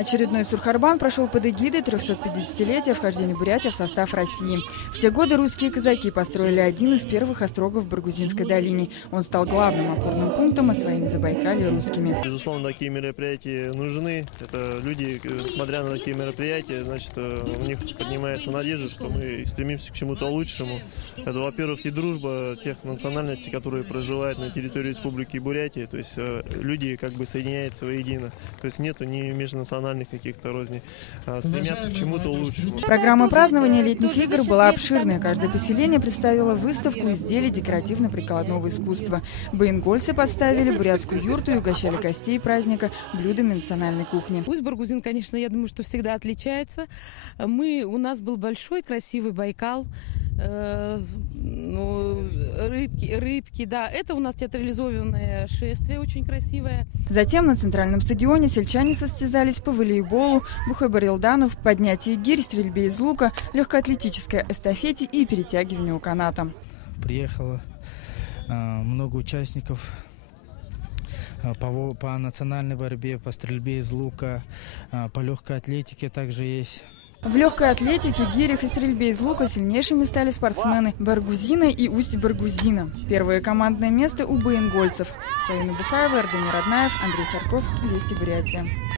Очередной Сурхарбан прошел под эгидой 350-летия вхождения Бурятии в состав России. В те годы русские казаки построили один из первых острогов в Баргузинской долине. Он стал главным опорным пунктом освоения Забайкалья русскими. Безусловно, такие мероприятия нужны. Это люди, смотря на такие мероприятия, значит, у них поднимается надежда, что мы стремимся к чему-то лучшему. Это, во-первых, и дружба тех национальностей, которые проживают на территории Республики Бурятия. То есть люди как бы соединяются воедино. То есть нету ни межнациональных каких-то розней, стремятся к чему-то лучшему. Программа празднования летних игр была обширная. Каждое поселение представило выставку изделий декоративно-прикладного искусства. Баингольцы подставили бурятскую юрту и угощали гостей праздника блюдами национальной кухни. Пусть Баргузин, конечно, я думаю, что всегда отличается. У нас был большой красивый Байкал. Рыбки, да. Это у нас театрализованное шествие, очень красивое. Затем на центральном стадионе сельчане состязались по волейболу, бухой-барилдану, в поднятии гирь, стрельбе из лука, легкоатлетической эстафете и перетягиванию каната. Приехало много участников по национальной борьбе, по стрельбе из лука, по легкой атлетике также есть. В легкой атлетике, гирях и стрельбе из лука сильнейшими стали спортсмены Баргузина и Усть-Баргузина. Первое командное место у баингольцев. Саина Бухаева, Эрдэнэ Роднаев, Андрей Харьков, Вести Бурятия.